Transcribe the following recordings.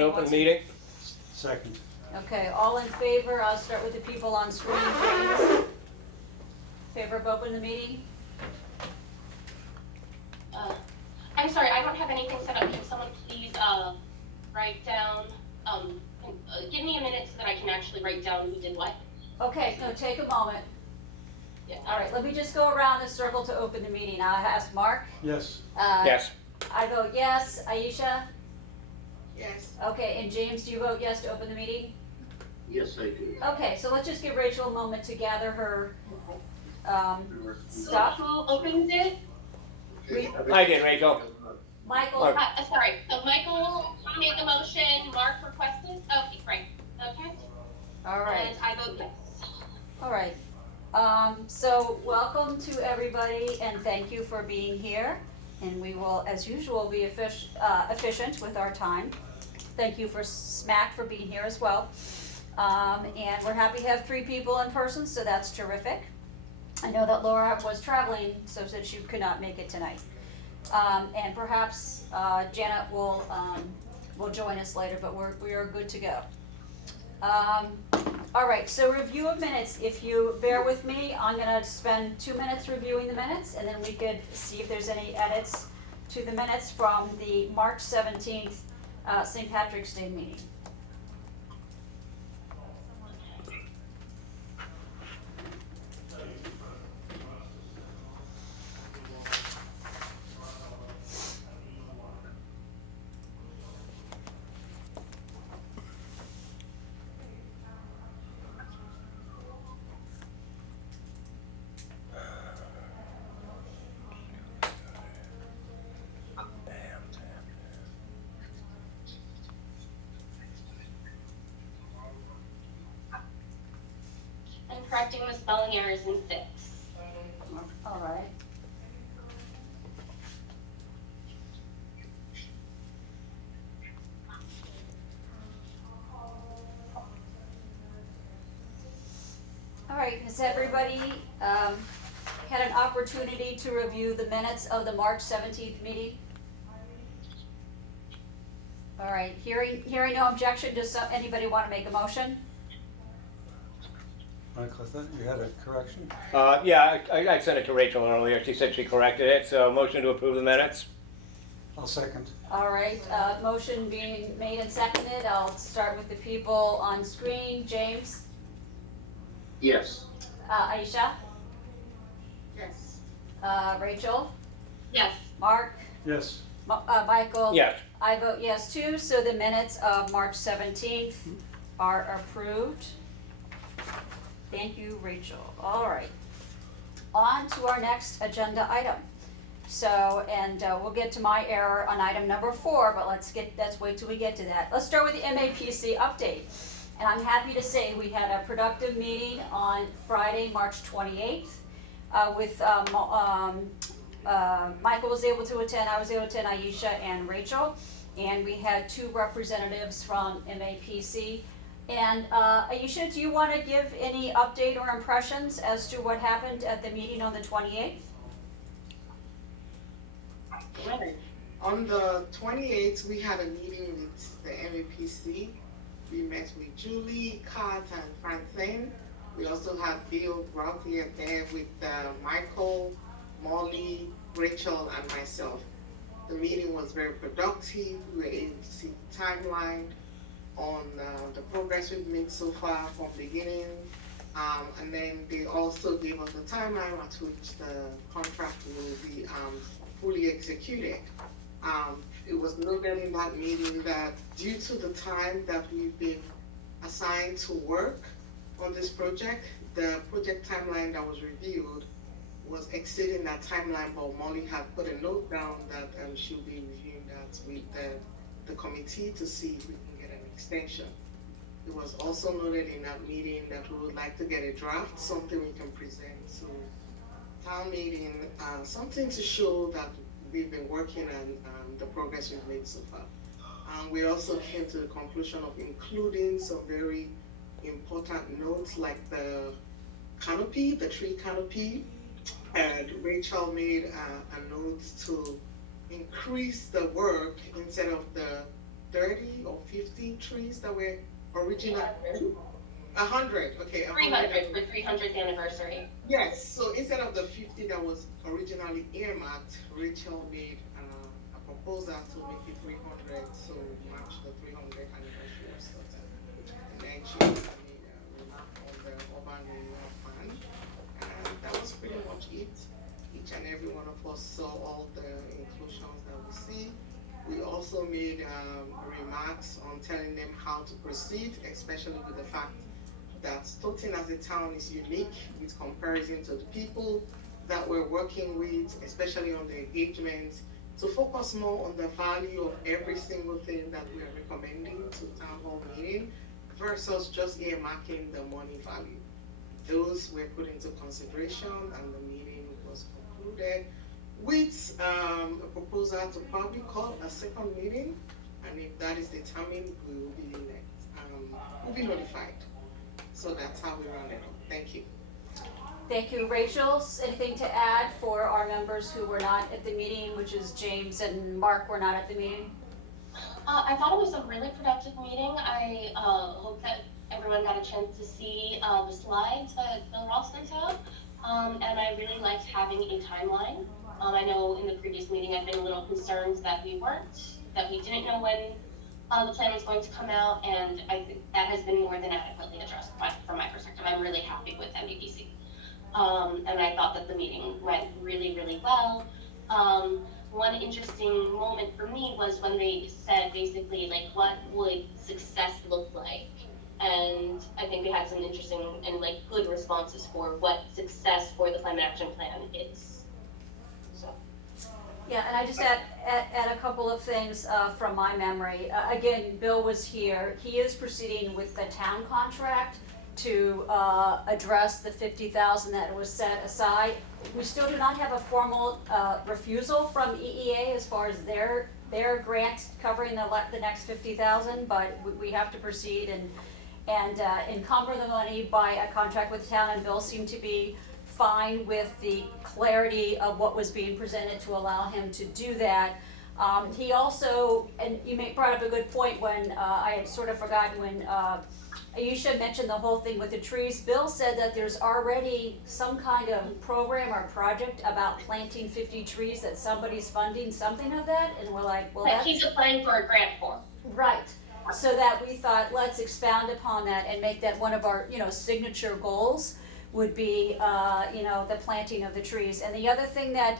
to open the meeting. Second. Okay, all in favor, I'll start with the people on screen, please. Favor of opening the meeting? I'm sorry, I don't have anything set up. Can someone please write down, give me a minute so that I can actually write down who did what? Okay, no, take a moment. Yeah. All right, let me just go around the circle to open the meeting. I'll ask Mark. Yes. Yes. I vote yes. Aisha? Yes. Okay, and James, do you vote yes to open the meeting? Yes, I do. Okay, so let's just give Rachel a moment to gather her So stuff. who opens it? I did, Rachel. Michael? Mark. Sorry, so Michael made the motion, Mark requested, okay, right, okay. All right. And I vote yes. All right. So welcome to everybody and thank you for being here. And we will, as usual, be efficient with our time. Thank you for SMAC for being here as well. And we're happy to have 3 people in person, so that's terrific. I know that Laura was traveling, so said she could not make it tonight. And perhaps Janet will join us later, but we are good to go. All right, so review of minutes. If you bear with me, I'm gonna spend 2 minutes reviewing the minutes, and then we could see if there's any edits to the minutes from the March 17th St. Patrick's Day meeting. I'm correcting the spelling errors in 6. All right. All right, has everybody had an opportunity to review the minutes of the March 17th meeting? All right, hearing no objection, does anybody want to make a motion? Michael, I thought you had a correction. Yeah, I sent it to Rachel earlier. She said she corrected it, so motion to approve the minutes. I'll second. All right, motion being made and seconded. I'll start with the people on screen. James? Yes. Aisha? Yes. Rachel? Yes. Mark? Yes. Michael? Yes. I vote yes too, so the minutes of March 17th are approved. Thank you, Rachel. All right. On to our next agenda item. So, and we'll get to my error on item number 4, but let's wait till we get to that. Let's start with the MAPC update. And I'm happy to say we had a productive meeting on Friday, March 28th, with Michael was able to attend, I was able to attend, Aisha and Rachel. And we had 2 representatives from MAPC. And Aisha, do you want to give any update or impressions as to what happened at the meeting on the 28th? Right. On the 28th, we had a meeting with the MAPC. We met with Julie, Kat, and Francine. We also had Bill Broughty there with Michael, Molly, Rachel, and myself. The meeting was very productive. We were able to see the timeline on the progress we've made so far from beginning. And then they also gave us the timeline at which the contract will be fully executed. It was noted in that meeting that due to the time that we've been assigned to work on this project, the project timeline that was reviewed was exceeding that timeline, but Molly had put a note down that she'll be reviewing that with the committee to see if we can get an extension. It was also noted in that meeting that we would like to get a draft, something we can present to town meeting, something to show that we've been working on the progress we've made so far. We also came to the conclusion of including some very important notes like the canopy, the tree canopy, and Rachel made a note to increase the work instead of the 30 or 50 trees that were original. 100, okay. 300 for 300th anniversary. Yes, so instead of the 50 that was originally earmarked, Rachel made a proposal to make it 300, so match the 300th anniversary of Stoughton. And then she also made a remark on the urban renewal plan, and that was pretty much it. Each and every one of us saw all the inclusions that we see. We also made remarks on telling them how to proceed, especially with the fact that Stoughton as a town is unique with comparison to the people that we're working with, especially on the engagement, to focus more on the value of every single thing that we are recommending to town hall meeting versus just earmarking the money value. Those were put into consideration and the meeting was concluded with a proposal to probably call a second meeting, and if that is determined, we will be notified. So that's how we run it up. Thank you. Thank you, Rachel. Anything to add for our members who were not at the meeting, which is James and Mark were not at the meeting? I thought it was a really productive meeting. I hope that everyone got a chance to see the slides that Bill Ross sent out. And I really liked having a timeline. I know in the previous meeting I've been a little concerned that we didn't know when the plan was going to come out, and I think that has been more than adequately addressed from my perspective. I'm really happy with MVPC. And I thought that the meeting went really, really well. One interesting moment for me was when they said basically like, what would success look like? And I think they had some interesting and like good responses for what success for the climate action plan is. So. Yeah, and I just add a couple of things from my memory. Again, Bill was here. He is proceeding with the town contract to address the $50,000 that was set aside. We still do not have a formal refusal from EEA as far as their grant covering the next $50,000, but we have to proceed and encumber the money by a contract with the town, and Bill seemed to be fine with the clarity of what was being presented to allow him to do that. He also, and you brought up a good point when I had sort of forgotten when Aisha mentioned the whole thing with the trees. Bill said that there's already some kind of program or project about planting 50 trees, that somebody's funding something of that, and we're like, well, that's... He's applying for a grant for. Right. So that we thought, let's expound upon that and make that one of our, signature goals would be, the planting of the trees. And the other thing that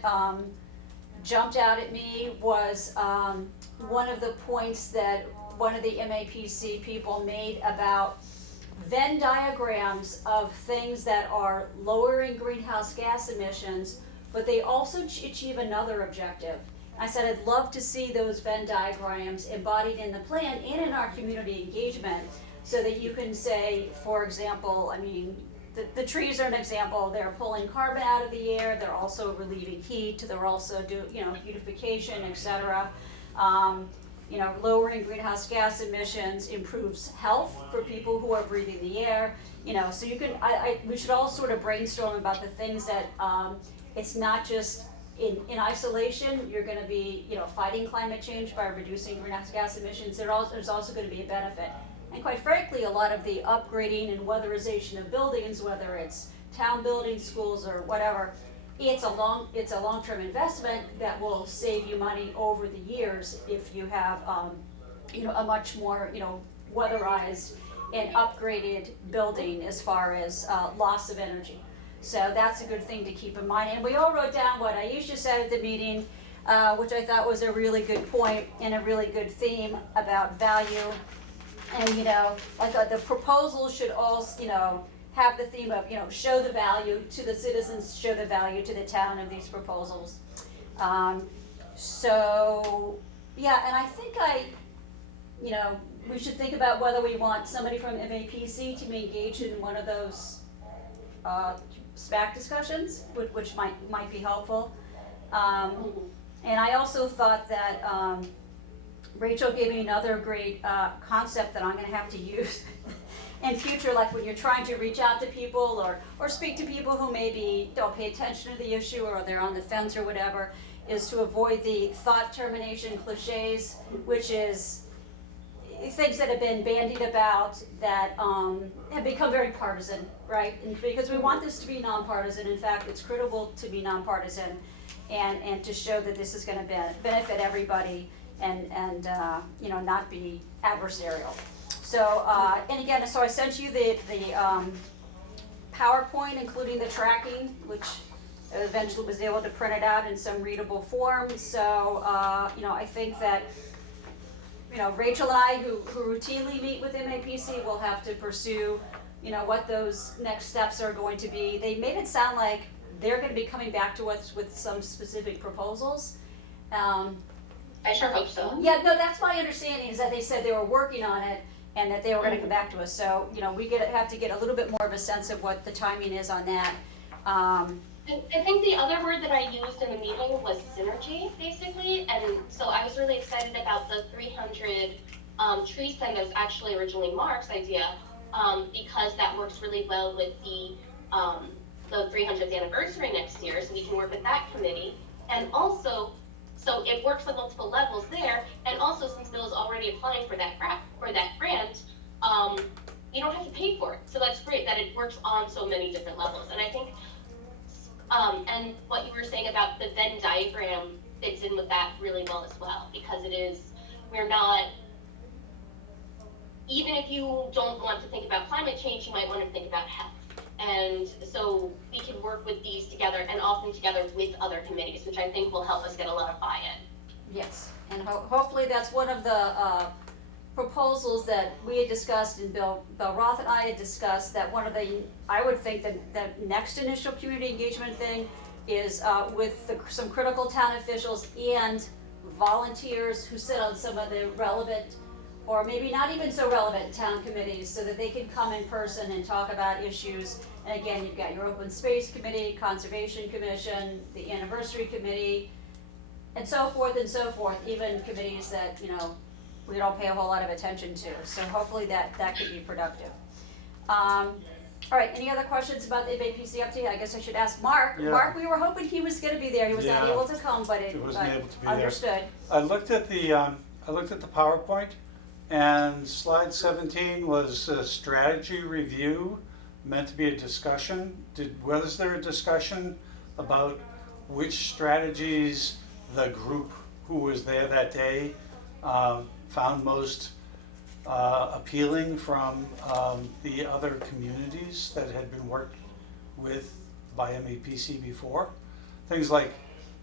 jumped out at me was one of the points that one of the MAPC people made about Venn diagrams of things that are lowering greenhouse gas emissions, but they also achieve another objective. I said I'd love to see those Venn diagrams embodied in the plan and in our community engagement, so that you can say, for example, the trees are an example. They're pulling carbon out of the air. They're also relieving heat. They're also beautification, etc. Lowering greenhouse gas emissions improves health for people who are breathing the air. So you can. We should all sort of brainstorm about the things that it's not just in isolation. You're going to be fighting climate change by reducing greenhouse gas emissions. There's also going to be a benefit. And quite frankly, a lot of the upgrading and weatherization of buildings, whether it's town buildings, schools, or whatever, it's a long-term investment that will save you money over the years if you have a much more weatherized and upgraded building as far as loss of energy. So that's a good thing to keep in mind. And we all wrote down what Aisha said at the meeting, which I thought was a really good point and a really good theme about value. And the proposal should all have the theme of show the value to the citizens, show the value to the town of these proposals. So yeah, and I think we should think about whether we want somebody from MAPC to be engaged in one of those SPAC discussions, which might be helpful. And I also thought that Rachel gave me another great concept that I'm going to have to use in future, like when you're trying to reach out to people or speak to people who maybe don't pay attention to the issue or they're on the fence or whatever, is to avoid the thought termination cliches, which is, things that have been bandied about that have become very partisan, right? And because we want this to be nonpartisan, in fact, it's critical to be nonpartisan and to show that this is gonna benefit everybody and not be adversarial. So, and again, so I sent you the PowerPoint, including the tracking, which eventually was able to print it out in some readable form. So, I think that, Rachel and I, who routinely meet with MAPC, will have to pursue, what those next steps are going to be. They made it sound like they're gonna be coming back to us with some specific proposals. I sure hope so. Yeah, no, that's my understanding, is that they said they were working on it and that they were gonna come back to us. So, we have to get a little bit more of a sense of what the timing is on that. I think the other word that I used in the meeting was synergy, basically, and so I was really excited about the 300 trees thing that was actually originally Mark's idea, because that works really well with the 300th anniversary next year, so we can work with that committee, and also, so it works on multiple levels there, and also since Bill is already applying for that grant, you don't have to pay for it, so that's great that it works on so many different levels, and I think. And what you were saying about the Venn diagram fits in with that really well as well, because we're not, even if you don't want to think about climate change, you might want to think about health. And so we can work with these together and often together with other committees, which I think will help us get a lot of buy-in. Yes, and hopefully that's one of the proposals that we had discussed, and Bill Roth and I had discussed, that one of I would think that the next initial community engagement thing is with some critical town officials and volunteers who sit on some of the relevant, or maybe not even so relevant, town committees, so that they can come in person and talk about issues. And again, you've got your open space committee, conservation commission, the anniversary committee, and so forth, even committees that, we don't pay a whole lot of attention to. So hopefully that could be productive. All right, any other questions about the MAPC update? I guess I should ask Mark. Yeah. Mark, we were hoping he was gonna be there. He was not Yeah. able to come, but He wasn't able to be there. understood. I looked at the PowerPoint, and slide 17 was a strategy review, meant to be a discussion. Was there a discussion about which strategies the group who was there that day found most appealing from the other communities that had been worked with by MAPC before? Things like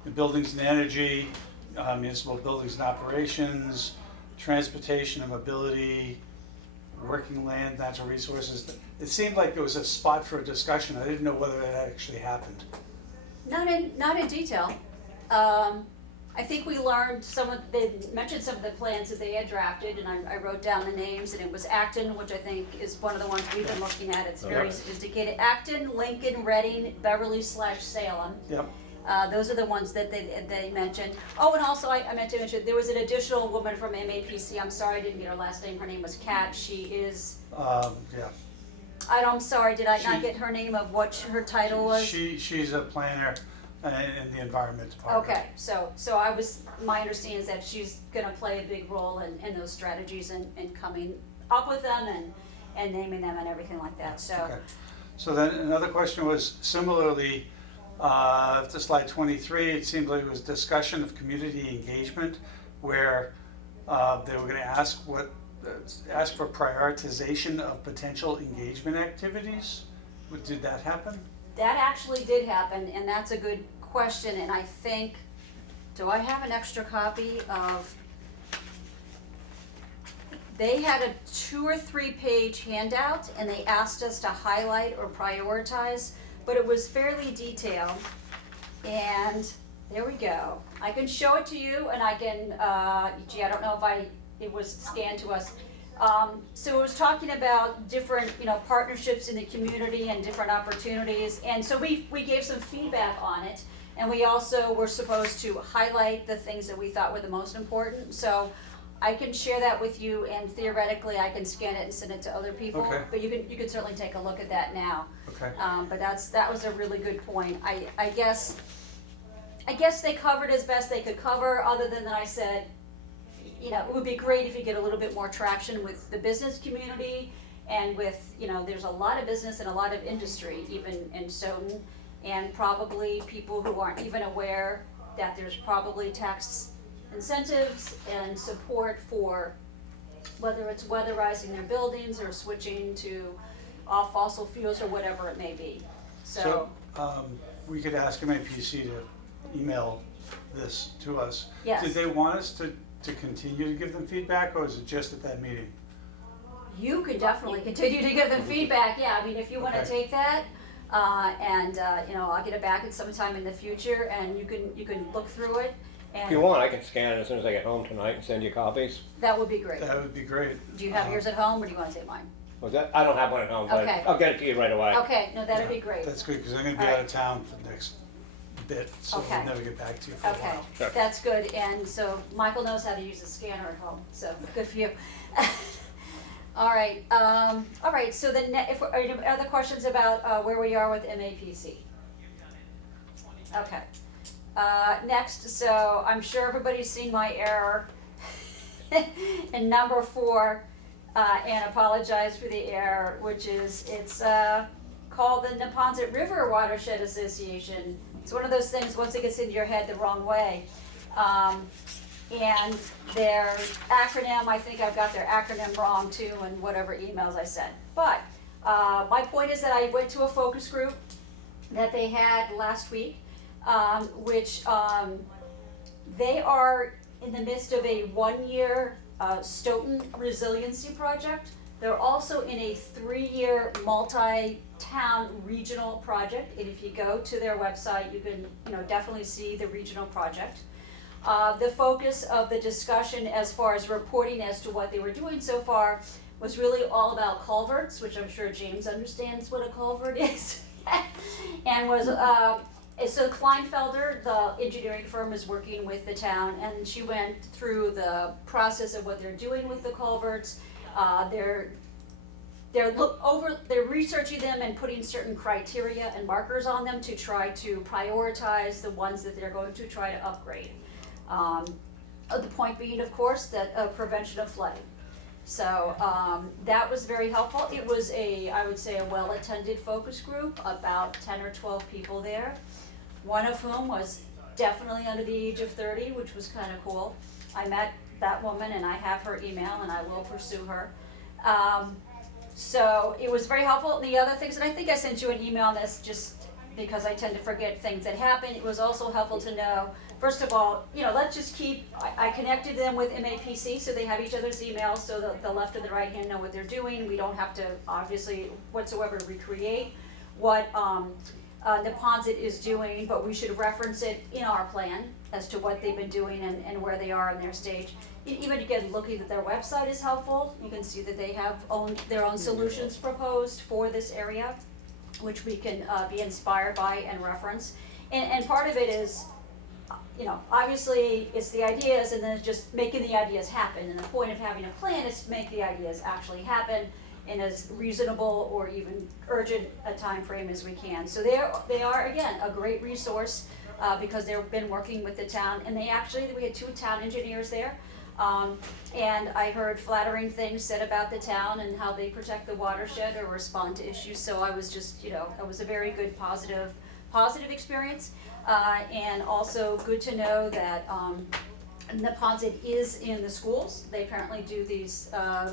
the buildings and energy, municipal buildings and operations, transportation and mobility, working land, natural resources. It seemed like there was a spot for a discussion. I didn't know whether it actually happened. Not in detail. I think we learned they mentioned some of the plans that they had drafted, and I wrote down the names, and it was Acton, which I think is one of the ones we've been looking at. It's very sophisticated. Acton, Lincoln, Reading, Beverly/Salem. Yep. Those are the ones that they mentioned. Oh, and also I meant to mention, there was an additional woman from MAPC. I'm sorry I didn't get her last name. Her name was Kat. She is, Yeah. I'm sorry, did I not get her name of what her title was? She's a planner in the environment department. Okay, so my understanding is that she's gonna play a big role in those strategies and coming up with them and naming them and everything like that, so. Okay. So then another question was similarly, to slide 23, it seemed like it was discussion of community engagement, where they were gonna ask for prioritization of potential engagement activities. Did that happen? That actually did happen, and that's a good question, and I think, do I have an extra copy of? They had a 2 or 3 page handout, and they asked us to highlight or prioritize, but it was fairly detailed. And there we go. I can show it to you, and I can, I don't know if it was scanned to us. So it was talking about different, partnerships in the community and different opportunities, and so we gave some feedback on it, and we also were supposed to highlight the things that we thought were the most important. So I can share that with you, and theoretically I can scan it and send it to other people. Okay. But you can certainly take a look at that now. Okay. But that was a really good point. I guess they covered as best they could cover, other than that I said, you know, it would be great if you get a little bit more traction with the business community and with, you know, there's a lot of business and a lot of industry even in Stoughton, and probably people who aren't even aware that there's probably tax incentives and support for whether it's weatherizing their buildings or switching to off fossil fuels or whatever it may be. So, We could ask MAPC to email this to us. Yes. Did they want us to continue to give them feedback, or is it just at that meeting? you could definitely continue to give them feedback, yeah, I mean, if you wanna Okay. take that, you know, I'll get it back at some time in the future, and you can look through it, If you and want, I can scan it as soon as I get home tonight and send you copies. that would be great. That would be great. Do you have yours at home, or do you wanna take mine? Was that, I don't have one at home, but Okay. I'll get it to you right away. Okay, no, that'd be great. That's good, because I'm gonna be All out right. of town for the next bit, so Okay. I'll never get back to you for a Okay, while. Sure. that's good, and so Michael knows how to use a scanner at home, so good for you. All right, so if, are there other questions about, where we are with MAPC? Okay, next, so I'm sure everybody's seen my error in number 4, and apologize for the error, which is, it's, called the Neponset River Watershed Association. It's one of those things, once it gets into your head the wrong way. And their acronym, I think I've got their acronym wrong too, in whatever emails I sent. But, my point is that I went to a focus group that they had last week, which, they are in the midst of a 1-year, Stoughton resiliency project. They're also in a 3-year multi-town regional project, and if you go to their website, you can, you know, definitely see the regional project. The focus of the discussion as far as reporting as to what they were doing so far was really all about culverts, which I'm sure James understands what a culvert is. And was, so Kleinfelder, the engineering firm, is working with the town, and she went through the process of what they're doing with the culverts. They're researching them and putting certain criteria and markers on them to try to prioritize the ones that they're going to try to upgrade. The point being, of course, that prevention of flooding. So that was very helpful. It was I would say, a well-attended focus group, about 10 or 12 people there. One of whom was definitely under the age of 30, which was kind of cool. I met that woman, and I have her email, and I will pursue her. So it was very helpful. The other things, and I think I sent you an email on this just because I tend to forget things that happen. It was also helpful to know, first of all, you know, let's just keep, I connected them with MAPC, so they have each other's emails, so the left and the right hand know what they're doing. We don't have to, obviously, whatsoever recreate what Neponset is doing, but we should reference it in our plan as to what they've been doing and where they are in their stage. Even again, looking at their website is helpful. You can see that they have their own solutions proposed for this area, which we can be inspired by and reference. And part of it is, you know, obviously it's the ideas and then it's just making the ideas happen. And the point of having a plan is to make the ideas actually happen in as reasonable or even urgent a time frame as we can. So they are again a great resource because they've been working with the town, and we had 2 town engineers there. And I heard flattering things said about the town and how they protect the watershed or respond to issues. So I was just, you know, it was a very good positive experience. And also good to know that Neponset is in the schools. They apparently do these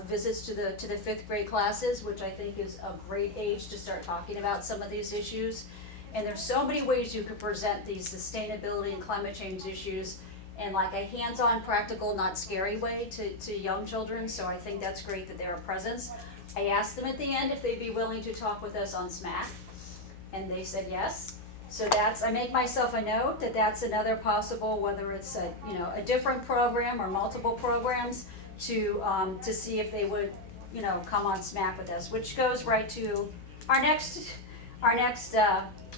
visits to the 5th grade classes, which I think is a great age to start talking about some of these issues. And there's so many ways you could present these sustainability and climate change issues in like a hands-on, practical, not scary way to young children. So I think that's great that they're a presence. I asked them at the end if they'd be willing to talk with us on SMAC, and they said yes. So I make myself a note that that's another possible, whether it's a different program or multiple programs, to see if they would, you know, come on SMAC with us, which goes right to our next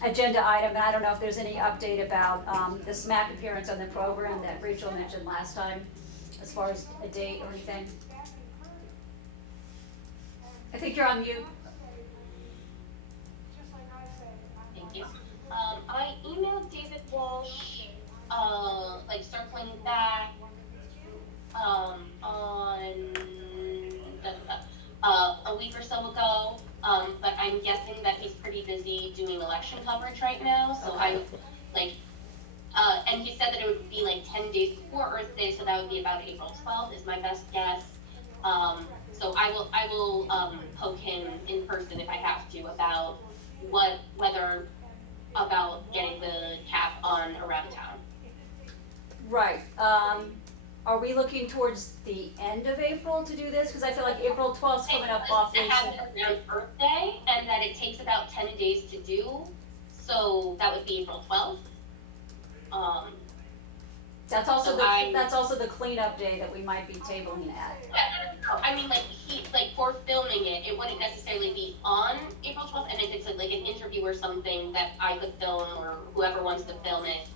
agenda item. I don't know if there's any update about the SMAC appearance on the program that Rachel mentioned last time, as far as a date or anything. I think you're on mute. Thank you. I emailed David Walsh, like circling back, on a week or so ago, but I'm guessing that he's pretty busy doing election coverage right now, so I, like, and he said that it would be like 10 days before Earth Day, so that would be about April 12th is my best guess. So I will poke him in person if I have to about about getting the cap on around town. Right, are we looking towards the end of April to do this? Cause I feel like April 12th's coming up awfully It has soon. it around Earth Day, and that it takes about 10 days to do, so that would be April 12th. That's also So that's also the cleanup day that we might be tabling at. No, I mean, like, for filming it, it wouldn't necessarily be on April 12th, and if it's like an interview or something that I could film, or whoever wants to film it,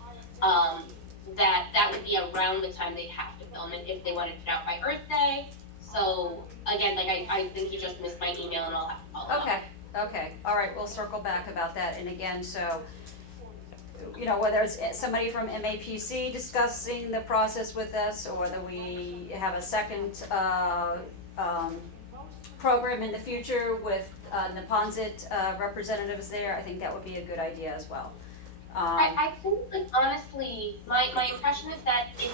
that would be around the time they'd have to film it if they wanted it out by Earth Day. So, again, like, I think you just missed my email, and I'll have to follow up. Okay, all right, we'll circle back about that, and again, so, you know, whether it's somebody from MAPC discussing the process with us, or whether we have a second, program in the future with, Neponsit, representatives there, I think that would be a good idea as well. I think, like, honestly, my impression is that if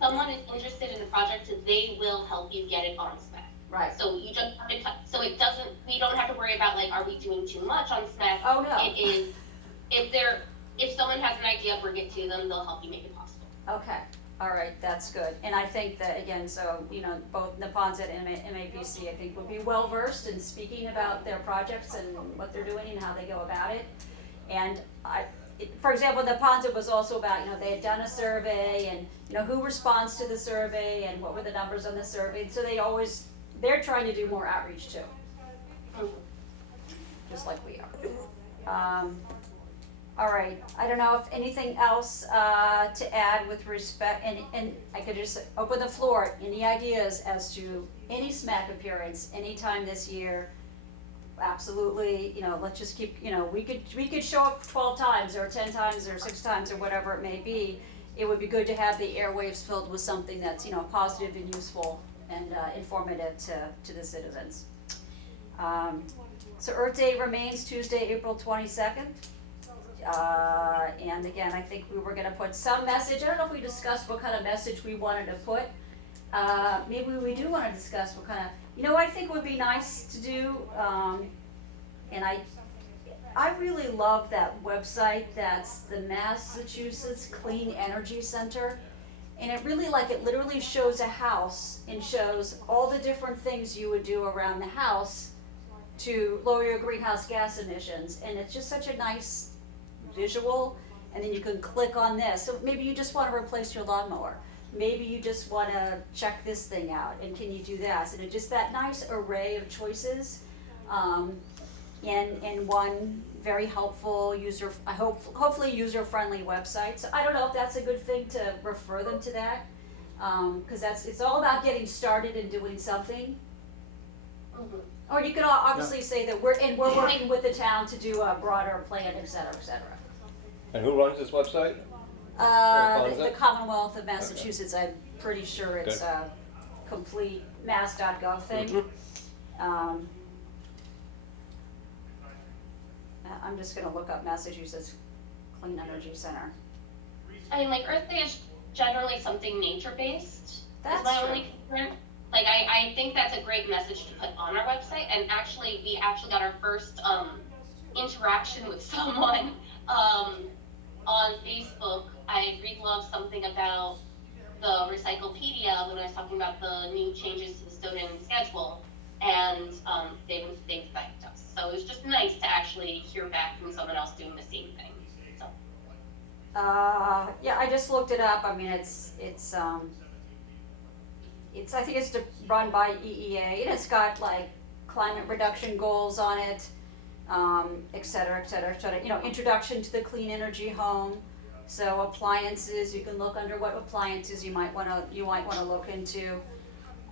someone is interested in the project, they will help you get it on SMAC. Right, So you just have to, so it doesn't, we don't have to worry about, like, are we doing too much on SMAC? oh, no. It is, if someone has an idea, bring it to them, they'll help you make it possible. Okay, all right, that's good. And I think that, again, so, you know, both Neponsit and MAPC, I think, would be well-versed in speaking about their projects and what they're doing and how they go about it. And for example, Neponsit was also about, you know, they had done a survey and, you know, who responds to the survey and what were the numbers on the survey. So they're trying to do more outreach too, just like we are. All right, I don't know if anything else to add with respect, and I could just open the floor, any ideas as to any SMAC appearance anytime this year? Absolutely, you know, let's just keep, you know, we could show up 12 times or 10 times or 6 times or whatever it may be. It would be good to have the airwaves filled with something that's, you know, positive and useful and informative to the citizens. So Earth Day remains Tuesday, April 22nd. And again, I think we were gonna put some message, I don't know if we discussed what kind of message we wanted to put. Maybe we do wanna discuss what kind of, you know, I think would be nice to do, and I really love that website, that's the Massachusetts Clean Energy Center. And it really, like, it literally shows a house and shows all the different things you would do around the house to lower your greenhouse gas emissions, and it's just such a nice visual, and then you can click on this. So maybe you just wanna replace your lawnmower. Maybe you just wanna check this thing out, and can you do that? And it's just that nice array of choices, and one very helpful hopefully user-friendly website. So I don't know if that's a good thing to refer them to that, cause it's all about getting started and doing something. Mm-hmm. Or you could obviously say that we're working with the town to do a broader plan, et cetera, et cetera. And who runs this website? The Commonwealth of Massachusetts, I'm pretty sure it's a complete mass.gov thing. I'm just gonna look up Massachusetts Clean Energy Center. I mean, like, Earth Day is generally something nature-based, That's is my true. only concern. Like, I think that's a great message to put on our website, and we actually got our first, interaction with someone, on Facebook. I read-loved something about the Recyclepedia when I was talking about the new changes to the Stoughton schedule, and, they thanked us. So it was just nice to actually hear back from someone else doing the same thing, so. Yeah, I just looked it up. I mean, it's I think it's run by EEA, and it's got like climate reduction goals on it, et cetera, et cetera, et cetera. You know, introduction to the clean energy home. So appliances, you can look under what appliances you might wanna look into.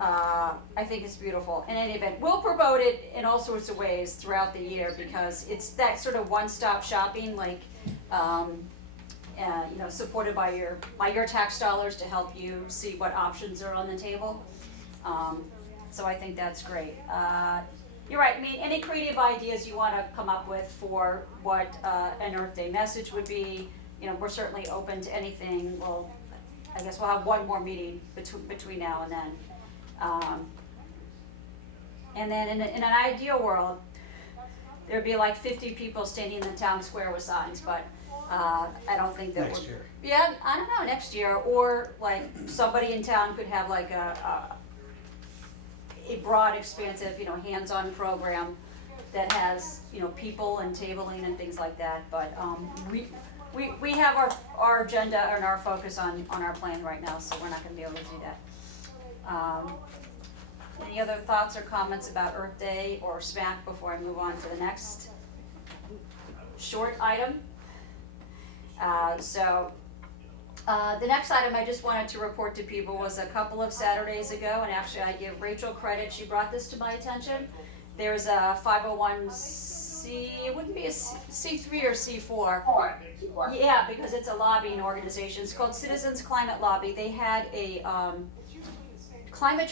I think it's beautiful. In any event, we'll promote it in all sorts of ways throughout the year because it's that sort of one-stop shopping, like, supported by your tax dollars to help you see what options are on the table. So I think that's great. You're right, I mean, any creative ideas you wanna come up with for what, an Earth Day message would be, we're certainly open to anything. Well, I guess we'll have one more meeting between now and then. And then in an ideal world, there'd be like 50 people standing in the town square with signs, but, I don't think that Next year. Yeah, I don't know, next year, or like somebody in town could have like a broad, expansive, hands-on program that has, people and tabling and things like that, but, we have our agenda and our focus on our plan right now, so we're not gonna be able to do that. Any other thoughts or comments about Earth Day or SMAC before I move on to the next short item? The next item I just wanted to report to people was a couple of Saturdays ago, and actually I give Rachel credit, she brought this to my attention. There's a 501c, it wouldn't be a C3 or C4. Yeah, because it's a lobbying organization. It's called Citizens Climate Lobby. They had a climate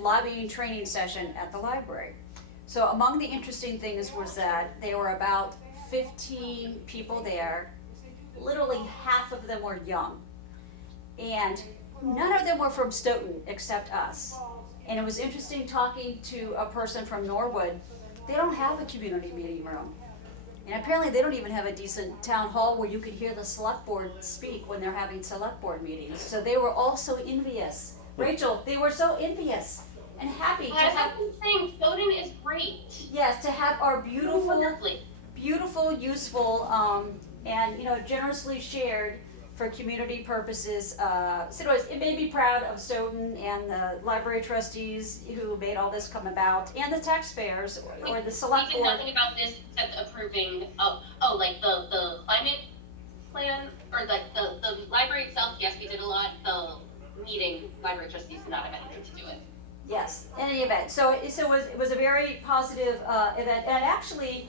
lobbying training session at the library. So among the interesting things was that there were about 15 people there. Literally half of them were young. And none of them were from Stoughton except us. And it was interesting talking to a person from Norwood. They don't have a community meeting room. And apparently they don't even have a decent town hall where you could hear the select board speak when they're having select board meetings. So they were all so envious. Rachel, they were so envious and happy to I have, have been saying Stoughton is great. yes, to have our Wonderfully. beautiful, useful, and generously shared for community purposes. So anyways, it made me proud of Stoughton and the library trustees who made all this come about, and the taxpayers or the select We did board. nothing about this except approving, like the climate plan, or like the library itself, yes, we did a lot. The meeting, library trustees did not have anything to do with. Yes, in any event, so it was a very positive event, and actually,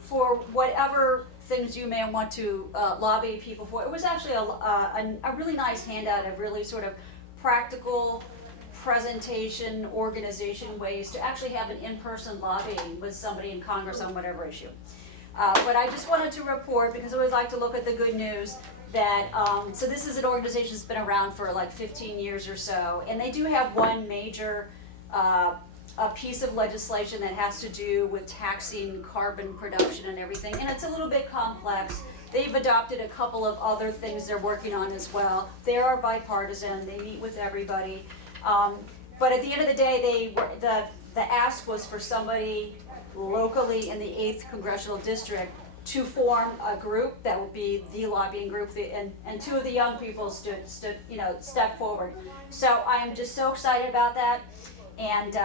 for whatever things you may want to lobby people for, it was actually a really nice handout of really sort of practical presentation, organization ways to actually have an in-person lobbying with somebody in Congress on whatever issue. But I just wanted to report, because I always like to look at the good news, that, so this is an organization that's been around for like 15 years or so, and they do have one major a piece of legislation that has to do with taxing carbon production and everything, and it's a little bit complex. They've adopted a couple of other things they're working on as well. They are bipartisan, they meet with everybody, but at the end of the day, the ask was for somebody locally in the 8th Congressional District to form a group that would be the lobbying group, and two of the young people stepped forward. So I am just so excited about that. And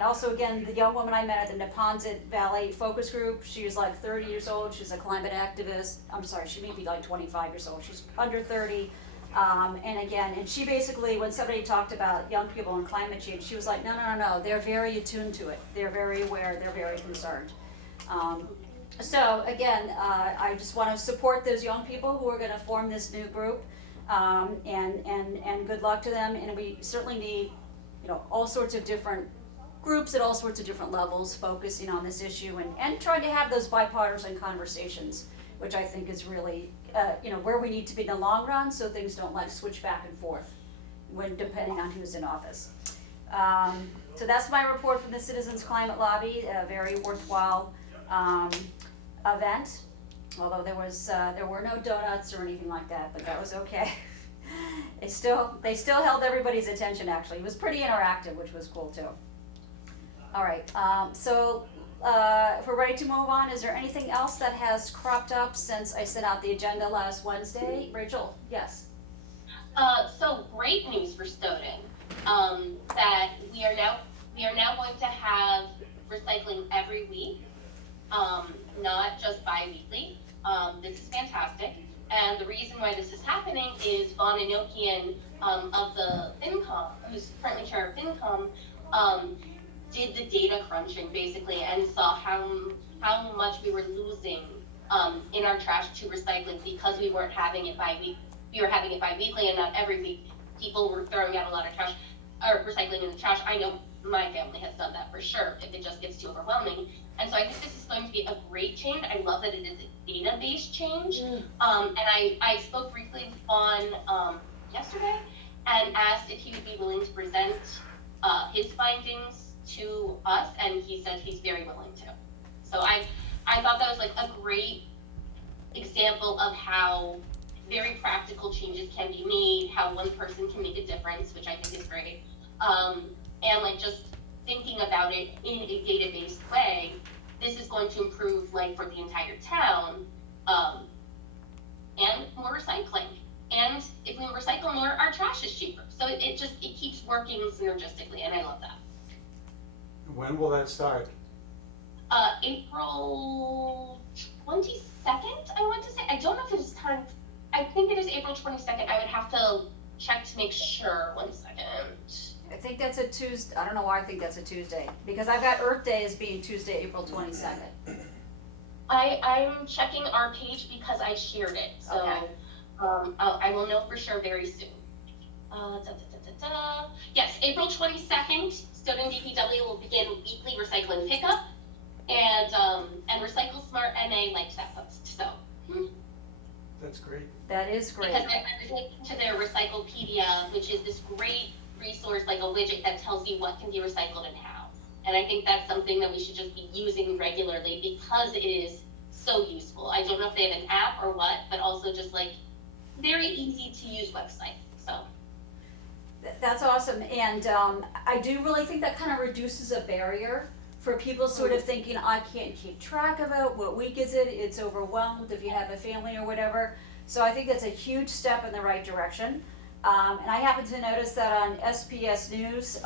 also again, the young woman I met at the Neponset Valley Focus Group, she was like 30 years old, she's a climate activist. I'm sorry, she may be like 25 years old, she's under 30. And she basically, when somebody talked about young people and climate change, she was like, no, they're very attuned to it, they're very aware, they're very concerned. So again, I just want to support those young people who are going to form this new group, and good luck to them. And we certainly need, all sorts of different groups at all sorts of different levels focusing on this issue and trying to have those bipartisan conversations, which I think is really, where we need to be in the long run, so things don't like switch back and forth depending on who's in office. So that's my report from the Citizens Climate Lobby, a very worthwhile event, although there were no donuts or anything like that, but that was okay. They still held everybody's attention, actually. It was pretty interactive, which was cool too. All right, if we're ready to move on, is there anything else that has cropped up since I sent out the agenda last Wednesday? Rachel, yes. So great news for Stoughton, that we are now going to have recycling every week, not just bi-weekly. This is fantastic. And the reason why this is happening is Vaughn Enochian, of the FinCom, who's currently chair of FinCom, did the data crunching basically and saw how much we were losing in our trash to recycling because we weren't having it we were having it bi-weekly and not every week. People were throwing out a lot of trash, or recycling in the trash. I know my family has done that for sure if it just gets too overwhelming. And so I think this is going to be a great change. I love that it is a data-based change. And I spoke briefly with Vaughn yesterday and asked if he would be willing to present his findings to us, and he said he's very willing to. So I thought that was like a great example of how very practical changes can be made, how one person can make a difference, which I think is great. And like just thinking about it in a data-based way, this is going to improve like for the entire town, and more recycling. And if we recycle more, our trash is cheaper. So it keeps working synergistically, and I love that. When will that start? April 22nd, I want to say. I don't know if it is time. I think it is April 22nd. I would have to check to make sure. 1 second. I think that's a Tuesday. I don't know why I think that's a Tuesday, because I've got Earth Day as being Tuesday, April 22nd. I'm checking our page because I shared it. So Okay. I will know for sure very soon. Yes, April 22nd, Stoughton DPW will begin weekly recycling pickup, and Recycle Smart NA liked that post. So. That's great. That is great. Because I was linked to their Recyclepedia, which is this great resource, like a widget that tells you what can be recycled and how. And I think that's something that we should just be using regularly because it is so useful. I don't know if they have an app or what, but also just like very easy to use website. So. That's awesome, and I do really think that kind of reduces a barrier for people sort of thinking, I can't keep track of it, what week is it, it's overwhelmed if you have a family or whatever. So I think that's a huge step in the right direction. And I happen to notice that on SPS News,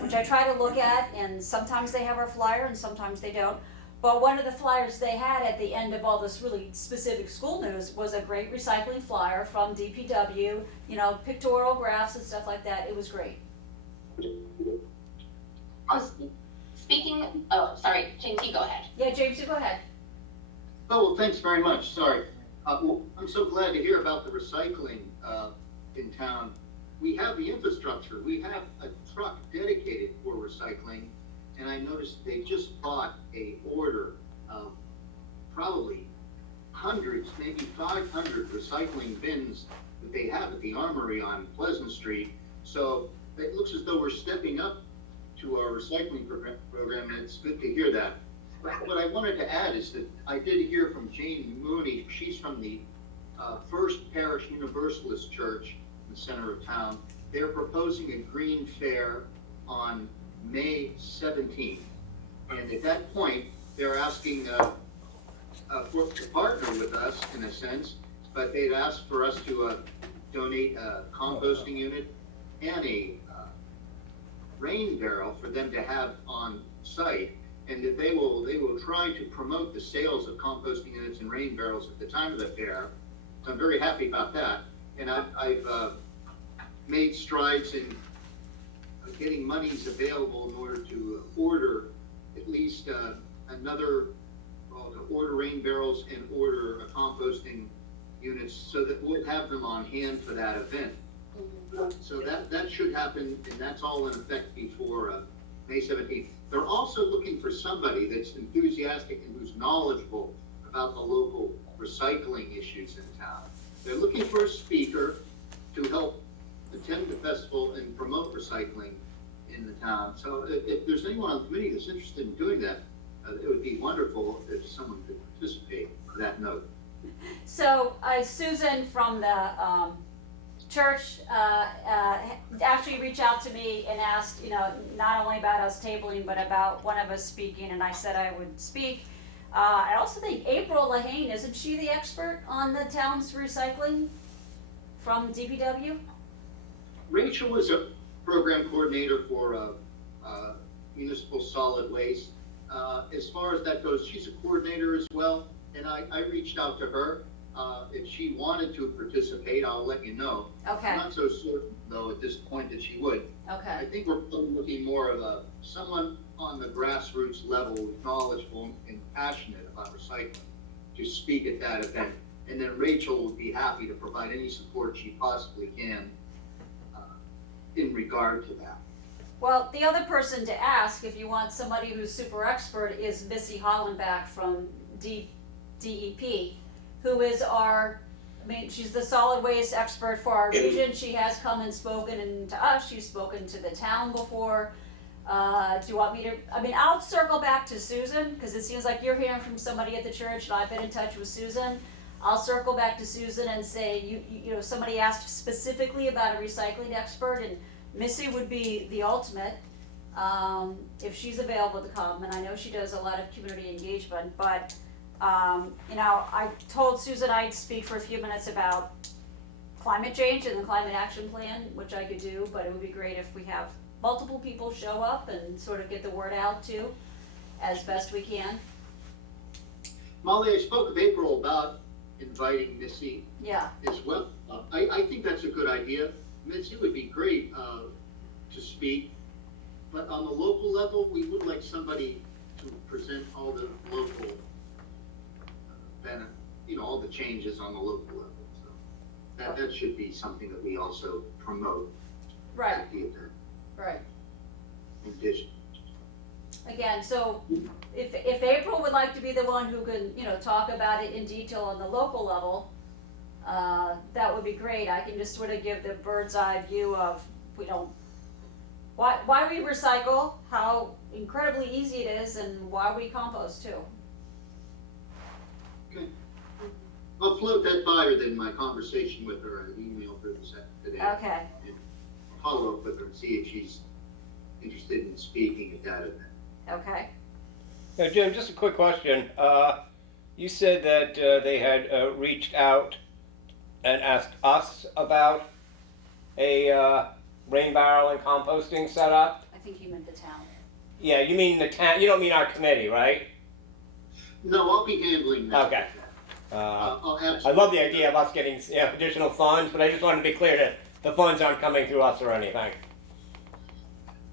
which I try to look at, and sometimes they have our flyer and sometimes they don't. But one of the flyers they had at the end of all this really specific school news was a great recycling flyer from DPW, you know, pictorial graphs and stuff like that. It was great. Sorry, James, you go ahead. Yeah, James, you go ahead. Oh, well, thanks very much, sorry. Well, I'm so glad to hear about the recycling in town. We have the infrastructure, we have a truck dedicated for recycling, and I noticed they just bought a order of probably hundreds, maybe 500 recycling bins that they have at the Armory on Pleasant Street. So it looks as though we're stepping up to our recycling program, and it's good to hear that. What I wanted to add is that I did hear from Jane Mooney. She's from the First Parish Universalist Church in the center of town. They're proposing a green fair on May 17th. And at that point, they're asking for to partner with us in a sense, but they'd asked for us to donate a composting unit and a rain barrel for them to have on site, and that they will try to promote the sales of composting units and rain barrels at the time of the fair. So I'm very happy about that, and I've made strides in getting monies available in order to order at least to order rain barrels and order composting units so that we'll have them on hand for that event. So that should happen, and that's all in effect before May 17th. They're also looking for somebody that's enthusiastic and who's knowledgeable about the local recycling issues in town. They're looking for a speaker to help attend the festival and promote recycling in the town. So if there's anyone on the committee that's interested in doing that, it would be wonderful if someone could participate on that note. So Susan from the church actually reached out to me and asked, you know, not only about us tabling, but about one of us speaking, and I said I would speak. I also think April Lahane, isn't she the expert on the town's recycling from DPW? Rachel was a program coordinator for municipal solid waste. As far as that goes, she's a coordinator as well, and I reached out to her. If she wanted to participate, I'll let you know. Okay. I'm not so certain, though, at this point that she would. Okay. I think we're looking more of someone on the grassroots level, knowledgeable and passionate about recycling. to speak at that event. And then Rachel would be happy to provide any support she possibly can in regard to that. Well, the other person to ask, if you want somebody who's super expert, is Missy Hollenbach from DEP, who is she's the solid waste expert for our region. She has come and spoken to us, she's spoken to the town before. Do you want me to, I'll circle back to Susan, because it seems like you're hearing from somebody at the church, and I've been in touch with Susan. I'll circle back to Susan and say, you know, somebody asked specifically about a recycling expert, and Missy would be the ultimate, if she's available to come, and I know she does a lot of community engagement, but, you know, I told Susan I'd speak for a few minutes about climate change and the climate action plan, which I could do, but it would be great if we have multiple people show up and sort of get the word out too, as best we can. Molly, I spoke with April about inviting Missy Yeah, as well. I think that's a good idea. Missy would be great to speak, but on the local level, we would like somebody to present all the local all the changes on the local level. So that should be something that we also promote right, at the event. right. In addition. Again, so if April would like to be the one who can, you know, talk about it in detail on the local level, that would be great. I can just sort of give the bird's eye view of, why we recycle, how incredibly easy it is, and why we compost too. Okay. I'll float that by her then, my conversation with her, and email her today. Okay, And follow up with her and see if she's interested in speaking at that event. okay. Now, Jim, just a quick question. You said that they had reached out and asked us about a rain barrel and composting setup. I think you meant the town. Yeah, you mean the town. You don't mean our committee, right? No, I'll be handling that. Okay. I'll I absolutely. love the idea of us getting additional funds, but I just wanted to be clear that the funds aren't coming through us or anything.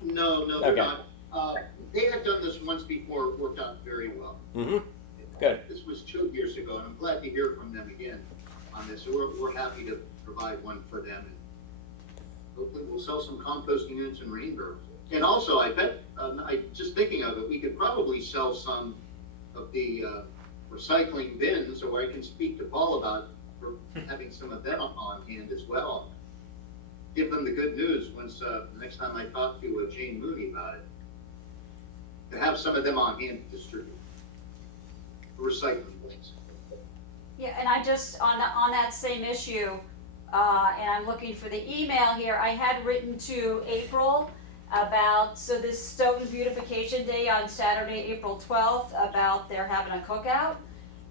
No, they're Okay. not. They had done this once before, it worked out very well. Mm-hmm. Good. This was 2 years ago, and I'm glad to hear from them again on this. So we're happy to provide one for them, and hopefully we'll sell some composting units in Rainbow. And also, I bet, just thinking of it, we could probably sell some of the recycling bins, or I can speak to Paul about for having some of them on hand as well. Give them the good news once the next time I talk to Jane Mooney about it. To have some of them on hand to distribute. Recycling bins. Yeah, and I just, on that same issue, and I'm looking for the email here, I had written to April about, so this Stoughton Beautification Day on Saturday, April 12th, about they're having a cookout.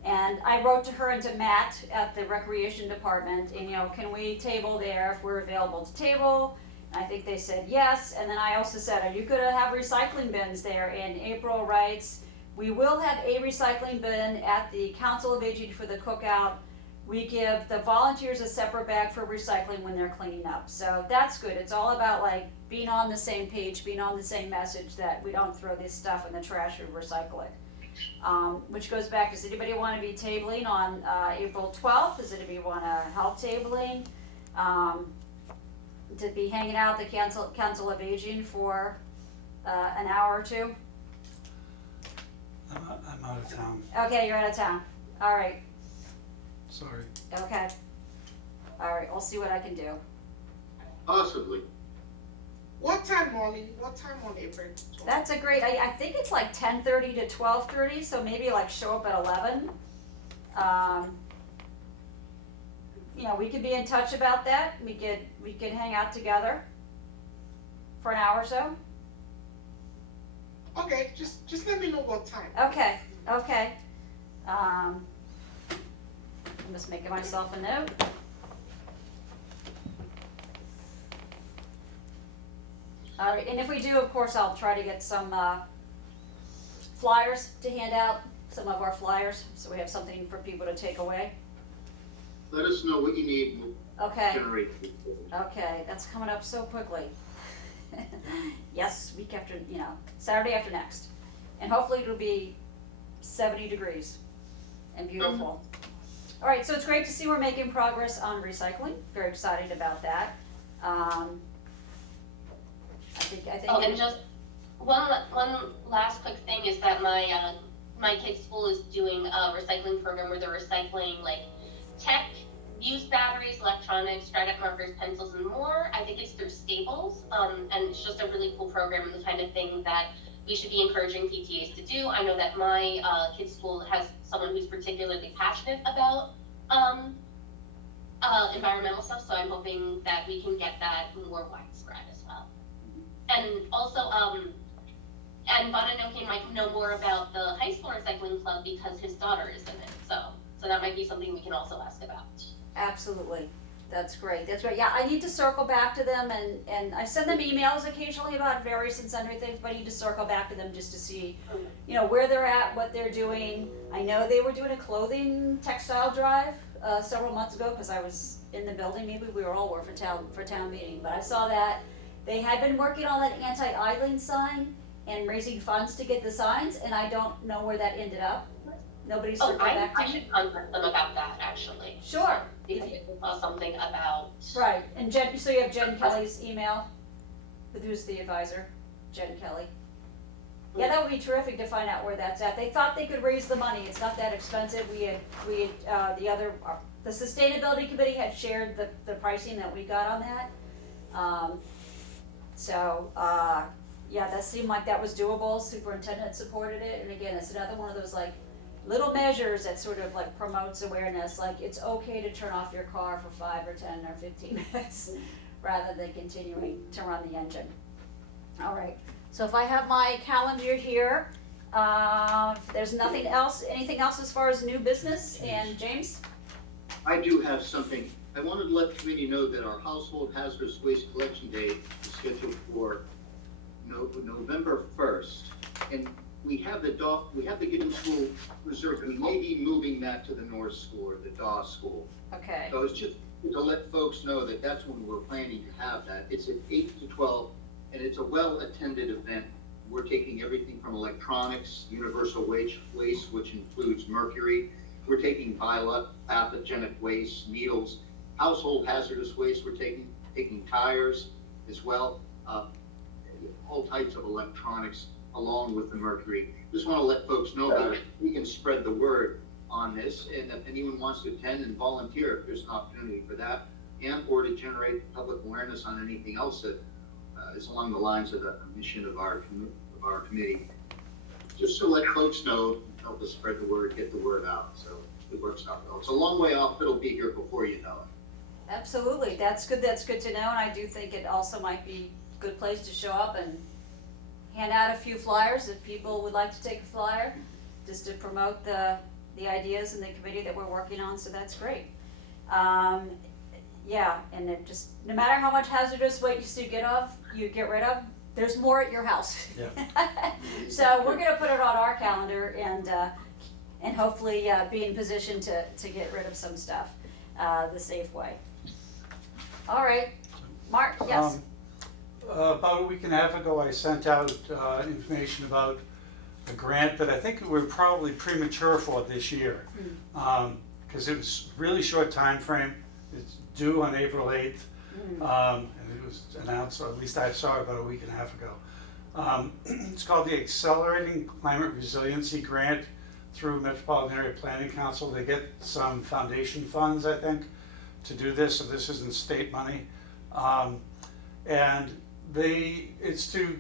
And I wrote to her and to Matt at the Recreation Department, and can we table there if we're available to table? And I think they said yes, and then I also said, are you gonna have recycling bins there? And April writes, we will have a recycling bin at the Council of Aging for the cookout. We give the volunteers a separate bag for recycling when they're cleaning up. So that's good. It's all about like being on the same page, being on the same message, that we don't throw this stuff in the trash, we recycle it. Which goes back, does anybody want to be tabling on April 12th? Does anybody want to help tabling? To be hanging out at the Council of Aging for an hour or two? I'm out of town, Okay, you're out of town. All right, sorry. okay. All right, I'll see what I can do. Possibly. What time, Molly? What time on April 12th? That's a great, I think it's like 10:30 to 12:30, so maybe like show up at 11. We could be in touch about that. We could hang out together for an hour or so. Okay, just let me know what time. Okay. I'm just making myself a note. All right, and if we do, of course, I'll try to get some flyers to hand out, some of our flyers, so we have something for people to take away. Let us know what you need, and we'll Okay, generate. okay, that's coming up so quickly. Yes, week after, Saturday after next. And hopefully it'll be 70 degrees. and beautiful. All right, so it's great to see we're making progress on recycling. Very excited about that. I think. Oh, and just one last quick thing is that my kid's school is doing a recycling program where they're recycling like tech, used batteries, electronics, dried up markers, pencils, and more. I think it's through Staples, and it's just a really cool program and the kind of thing that we should be encouraging PTAs to do. I know that my kid's school has someone who's particularly passionate about environmental stuff, so I'm hoping that we can get that more widespread as well. And also, and Bonanoki might know more about the high school recycling club because his daughter is in it, so that might be something we can also ask about. Absolutely. That's great. That's great. Yeah, I need to circle back to them, and I send them emails occasionally about various and sundry things, but I need to circle back to them just to see, where they're at, what they're doing. I know they were doing a clothing textile drive several months ago because I was in the building. Maybe we all were for town meeting, but I saw that they had been working on that anti-idling sign and raising funds to get the signs, and I don't know where that ended up. Nobody's circled back to I me. should contact them about that actually. Sure. Because I saw something about. Right, and Jen, so you have Jen Kelly's email, who's the advisor, Jen Kelly. Yeah, that would be terrific to find out where that's at. They thought they could raise the money, it's not that expensive. We had, the sustainability committee had shared the pricing that we got on that. Yeah, that seemed like that was doable, superintendent supported it, and again, it's another one of those like little measures that sort of like promotes awareness, like it's okay to turn off your car for 5 or 10 or 15 minutes rather than continuing to run the engine. All right, so if I have my calendar here, there's anything else as far as new business, and James? I do have something. I wanted to let the committee know that our household hazardous waste collection day is scheduled for November 1st. And we have the Gibbon School reserved, and we may be moving that to the North School or the Dawes School. Okay. So it's just to let folks know that that's when we're planning to have that. It's at 8 to 12, and it's a well-attended event. We're taking everything from electronics, universal waste, which includes mercury. We're taking pathogenic waste, needles, household hazardous waste. We're taking tires as well, all types of electronics along with the mercury. Just want to let folks know about it. We can spread the word on this, and if anyone wants to attend and volunteer, if there's an opportunity for that, and or to generate public awareness on anything else that is along the lines of the mission of our committee, just to let folks know, help us spread the word, get the word out. So it works out well. It's a long way off, but it'll be here before you know it. Absolutely, that's good to know, and I do think it also might be a good place to show up and hand out a few flyers if people would like to take a flyer, just to promote the ideas in the committee that we're working on, so that's great. Yeah, and it just, no matter how much hazardous waste you get rid of, there's more at your house. Yeah. So we're gonna put it on our calendar and hopefully be in position to get rid of some stuff the safe way. All right, Mark, yes? About a week and a half ago, I sent out information about a grant that I think we're probably premature for this year. Because it was really short time frame. It's due on April 8th. And it was announced, or at least I saw it about a week and a half ago. It's called the Accelerating Climate Resiliency Grant through Metropolitan Area Planning Council. They get some foundation funds, I think, to do this, so this isn't state money. And it's to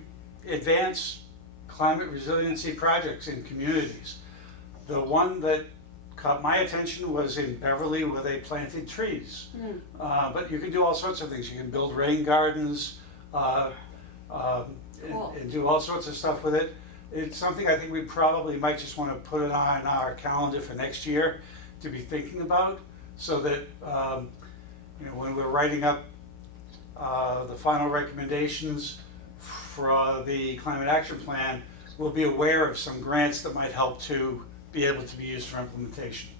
advance climate resiliency projects in communities. The one that caught my attention was in Beverly, where they planted trees. But you can do all sorts of things. You can build rain gardens Cool. and do all sorts of stuff with it. It's something I think we probably might just want to put it on our calendar for next year to be thinking about, so that when we're writing up the final recommendations for the climate action plan, we'll be aware of some grants that might help to be able to be used for implementation.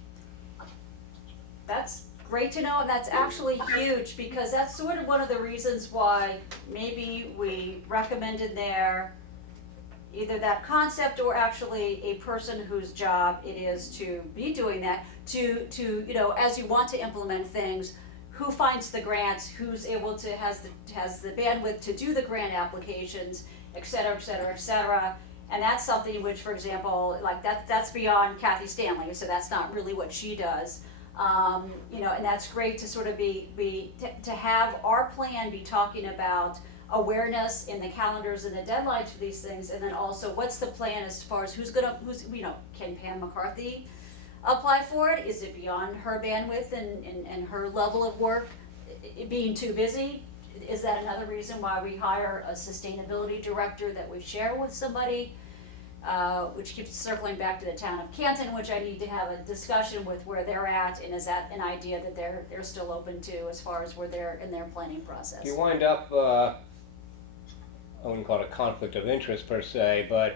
That's great to know, and that's actually huge, because that's sort of one of the reasons why maybe we recommended there either that concept or actually a person whose job it is to be doing that, to you know, as you want to implement things, who finds the grants, who's able to, has the bandwidth to do the grant applications, et cetera, et cetera, et cetera. And that's something which, for example, like that's beyond Kathy Stanley, so that's not really what she does. You know, and that's great to sort of to have our plan be talking about awareness in the calendars and the deadlines for these things, and then also what's the plan as far as who's, you know, can Pam McCarthy apply for it? Is it beyond her bandwidth and her level of work, being too busy? Is that another reason why we hire a sustainability director that we share with somebody? Which keeps circling back to the town of Canton, which I need to have a discussion with where they're at, and is that an idea that they're still open to as far as where they're in their planning process? You wind up, I wouldn't call it a conflict of interest per se, but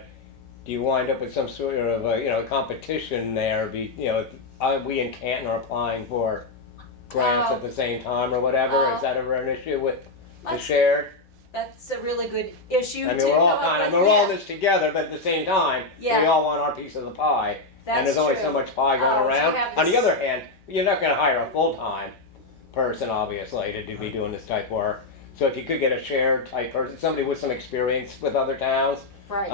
do you wind up with some sort of you know, competition there? You know, we in Canton are applying for grants at the same time or whatever. Is that ever an issue with the shared? That's a really good issue. I mean, we're all we're all in this together, but at the same time, we all want our piece of the pie. And there's only so much pie going around. On the other hand, you're not going to hire a full-time person, obviously, to be doing this type of work. So if you could get a shared type person, somebody with some experience with other towns, right?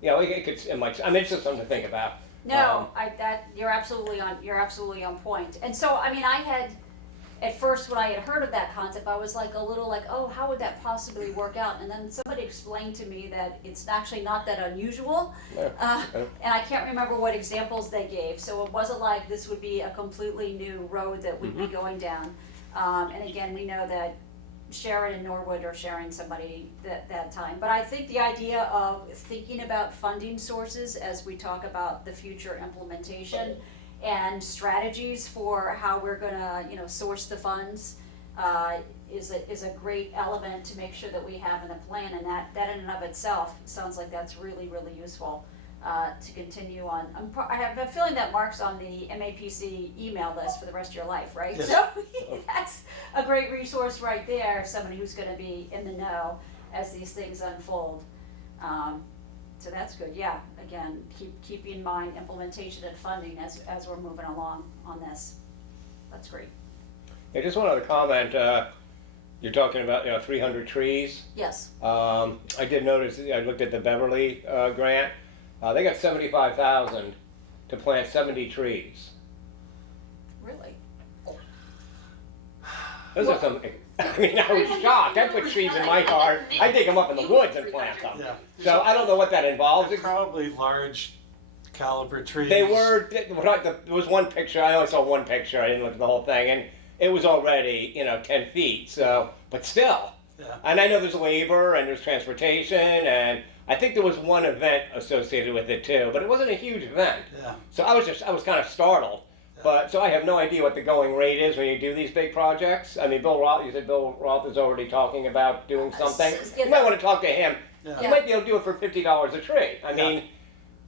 You know, it might. I mean, it's just something to think about. No, you're absolutely on point. And so, I mean, I had at first when I had heard of that concept, I was like a little like, oh, how would that possibly work out? And then somebody explained to me that it's actually not that unusual. And I can't remember what examples they gave. So it wasn't like this would be a completely new road that we'd be going down. And again, we know that Sharon and Norwood are sharing somebody that time. But I think the idea of thinking about funding sources as we talk about the future implementation and strategies for how we're gonna, you know, source the funds is a great element to make sure that we have in the plan, and that in and of itself sounds like that's really, really useful to continue on. I have a feeling that Mark's on the MAPC email list for the rest of your life, right? Yes. So that's a great resource right there, somebody who's gonna be in the know as these things unfold. So that's good, yeah, again, keep in mind implementation and funding as we're moving along on this. That's great. Yeah, just one other comment, you're talking about, you know, 300 trees. Yes. I did notice, I looked at the Beverly grant, they got 75,000 to plant 70 trees. Really? Those are some, I mean, I was shocked. I put trees in my yard. I dig them up in the woods and plant them. Yeah. So I don't know what that involves. They're probably large caliber trees. There was one picture, I only saw one picture, I didn't look at the whole thing, and it was already, you know, 10 feet, so, but still. Yeah. And I know there's labor and there's transportation, and I think there was one event associated with it too, but it wasn't a huge event. Yeah. So I was kind of startled. But, so I have no idea what the going rate is when you do these big projects. I mean, you said Bill Roth is already talking about doing something. You might want to talk to him. Yeah. You might be able to do it for $50 a tree. I mean,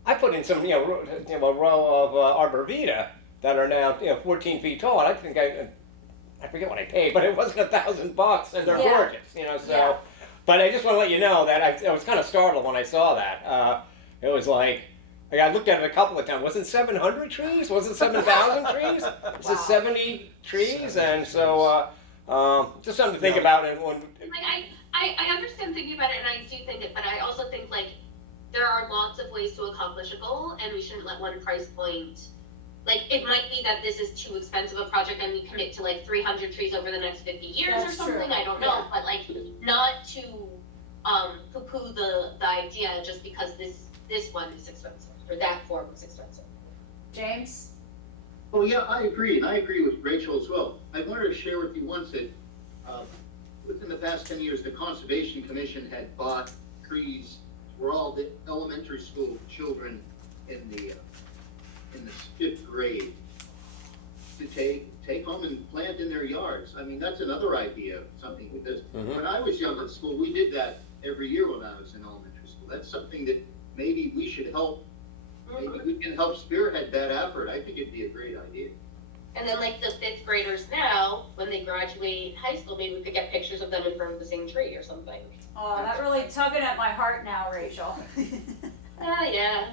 I put in some, a row of arborvitae that are now, 14 feet tall. And I think I forget what I paid, but it wasn't $1,000, and they're gorgeous, so. Yeah. But I just want to let you know that I was kind of startled when I saw that. It was like, I looked at it a couple of times. Wasn't 700 trees? Wasn't 7,000 trees? This is 70 trees, and so just something to think about. And when I understand thinking about it, and I do think it, but I also think like there are lots of ways to accomplish a goal, and we shouldn't let one price point. Like it might be that this is too expensive a project, and we commit to like 300 trees over the next 50 years or something. True. I don't know, but like not to poo-poo the idea just because this one is expensive or that form is expensive. James? Oh, yeah, I agree, and I agree with Rachel as well. I wanted to share with you once that within the past 10 years, the Conservation Commission had bought trees for all the elementary school children in the 5th grade to take home and plant in their yards. I mean, that's another idea, something because when I was young at school, we did that every year when I was in elementary school. That's something that maybe we should help. Maybe we can help spearhead that effort. I think it'd be a great idea. And then like the 5th graders now, when they graduate high school, maybe we could get pictures of them in front of the same tree or something. Oh, that really tugging at my heart now, Rachel. Yeah.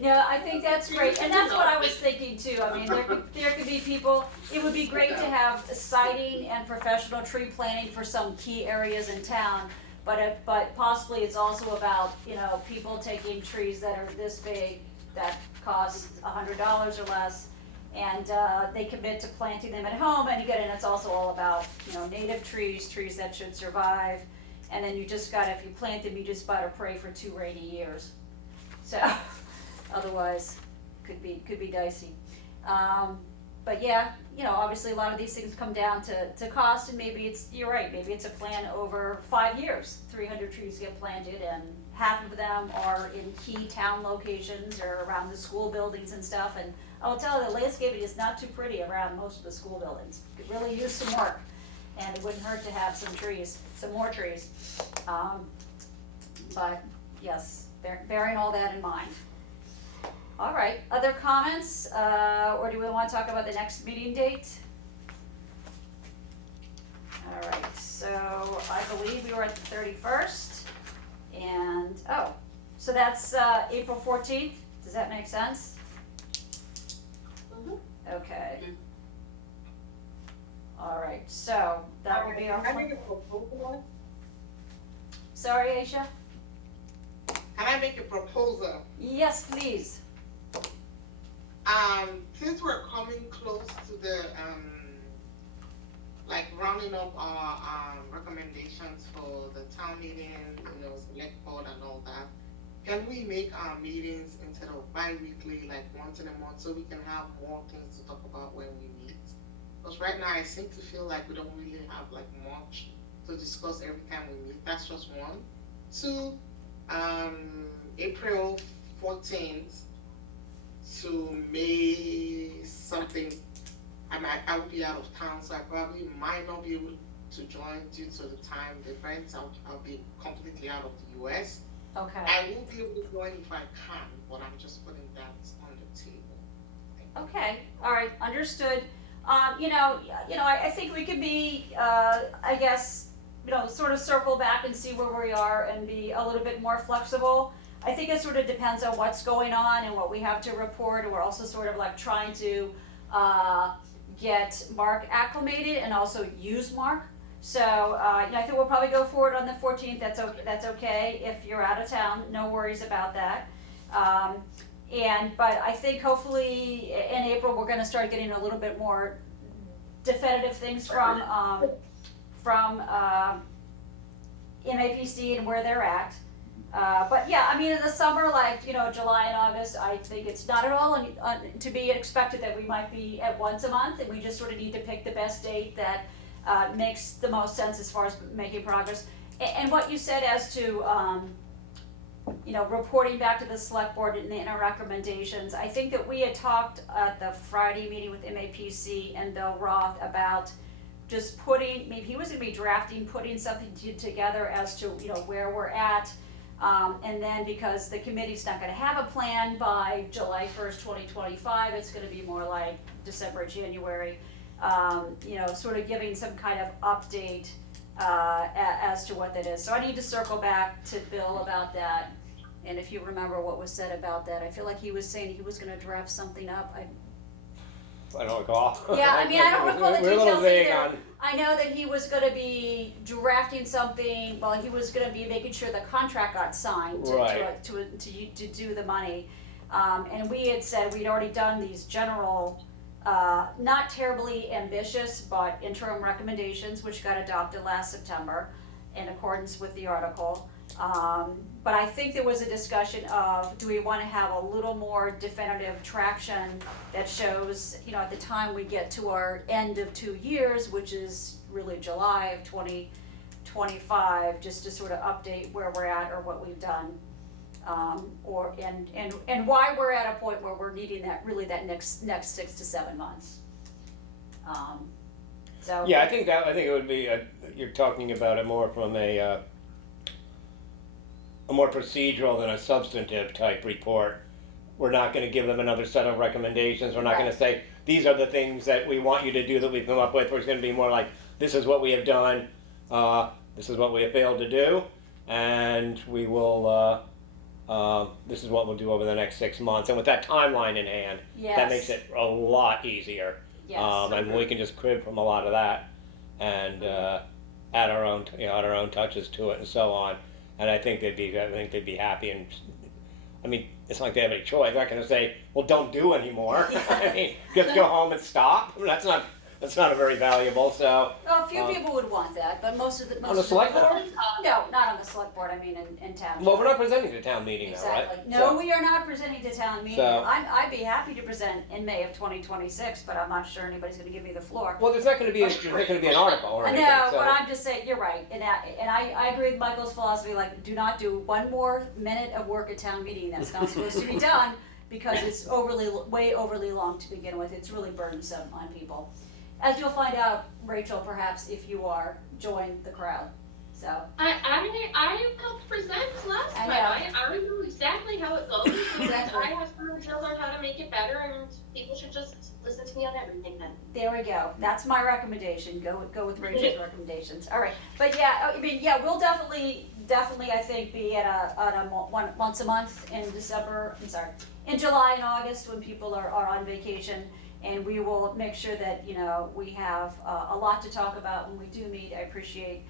No, I think that's great, and that's what I was thinking too. I mean, there could be people, it would be great to have sighting and professional tree planting for some key areas in town, but possibly it's also about, you know, people taking trees that are this big, that cost $100 or less, and they commit to planting them at home, and again, and it's also all about, you know, native trees, trees that should survive, and then you just gotta, if you plant them, you just gotta pray for 2 rainy years. So, otherwise, could be dicey. But yeah, you know, obviously a lot of these things come down to cost, and maybe it's, you're right, maybe it's a plan over 5 years. 300 trees get planted, and half of them are in key town locations or around the school buildings and stuff. And I'll tell you, the landscaping is not too pretty around most of the school buildings. Could really use some work, and it wouldn't hurt to have some trees, some more trees. But yes, bearing all that in mind. All right, other comments, or do we want to talk about the next meeting date? All right, so I believe we were at the 31st, and, oh, so that's April 14th, does that make sense? Okay. All right, so that will be our. Can I make a proposal? Sorry, Aisha? Can I make a proposal? Yes, please. Since we're coming close to the, like rounding up our, recommendations for the town meeting, you know, select board and all that, can we make our meetings instead of bi-weekly, like once in a month, so we can have more things to talk about when we meet? Because right now I seem to feel like we don't really have like much to discuss every time we meet. That's just one. 2, April 14th to May something, I will be out of town, so I probably might not be able to join due to the time difference. I'll be completely out of the US. Okay. I will be able to join if I can, but I'm just putting that on the table. Okay, all right, understood. You know, I think we could be, I guess, you know, sort of circle back and see where we are and be a little bit more flexible. I think it sort of depends on what's going on and what we have to report, and we're also sort of like trying to get Mark acclimated and also use Mark. So, you know, I think we'll probably go forward on the 14th, that's okay. If you're out of town, no worries about that. But I think hopefully in April, we're gonna start getting a little bit more definitive things from MAPC and where they're at. But yeah, I mean, in the summer, like, you know, July and August, I think it's not at all to be expected that we might be at once a month, and we just sort of need to pick the best date that makes the most sense as far as making progress. And what you said as to, you know, reporting back to the select board and our recommendations, I think that we had talked at the Friday meeting with MAPC and Bill Roth about just putting, maybe he was gonna be drafting, putting something together as to, you know, where we're at. And then because the committee's not gonna have a plan by July 1st, 2025, it's gonna be more like December, January. You know, sort of giving some kind of update as to what that is. So I need to circle back to Bill about that. And if you remember what was said about that, I feel like he was saying he was gonna draft something up. I don't recall. Yeah, I mean, I don't recall the We're a little details vague either. on. I know that he was gonna be drafting something, well, he was gonna be making sure the contract got signed Right. to do the money. And we had said we'd already done these general, not terribly ambitious, but interim recommendations, which got adopted last September in accordance with the article. But I think there was a discussion of, do we wanna have a little more definitive traction that shows, you know, at the time we get to our end of 2 years, which is really July of 2025, just to sort of update where we're at or what we've done. And why we're at a point where we're needing that, really that next 6 to 7 months. So. Yeah, I think it would be, you're talking about it more from a more procedural than a substantive type report. We're not gonna give them another set of recommendations, we're not gonna say, these are the things that we want you to do that we've come up with. It's going to be more like, this is what we have done, this is what we have failed to do, and we will, this is what we'll do over the next 6 months. And with that timeline in hand, Yes. that makes it a lot easier. Yes. And we can just crib from a lot of that and add our own, add our own touches to it and so on. And I think they'd be happy. And I mean, it's not like they have any choice. They're not going to say, "Well, don't do anymore." I mean, just go home and stop. I mean, that's not a very valuable. So Well, a few people would want that, but most of the on the select board. No, not on the select board. I mean, in town. Well, we're not presenting to town meeting now, right? Exactly. No, we are not presenting to town meeting. So- I'd be happy to present in May of 2026, but I'm not sure anybody's going to give me the floor. Well, there's not going to be an article or anything. No, so. but I'm just saying, you're right, and I agree with Michael's philosophy, like, do not do one more minute of work at town meeting that's not supposed to be done, because it's way overly long to begin with. It's really burdensome on people. As you'll find out, Rachel, perhaps, if you join the crowd, so. I helped present last I time. know. I know exactly how it goes. Exactly. I have some details on how to make it better, and people should just listen to me on everything then. There we go. That's my recommendation. Go with Rachel's recommendations. All right, but yeah, I mean, yeah, we'll definitely, I think, be at once a month in December. I'm sorry, in July and August when people are on vacation, and we will make sure that we have a lot to talk about when we do meet. I appreciate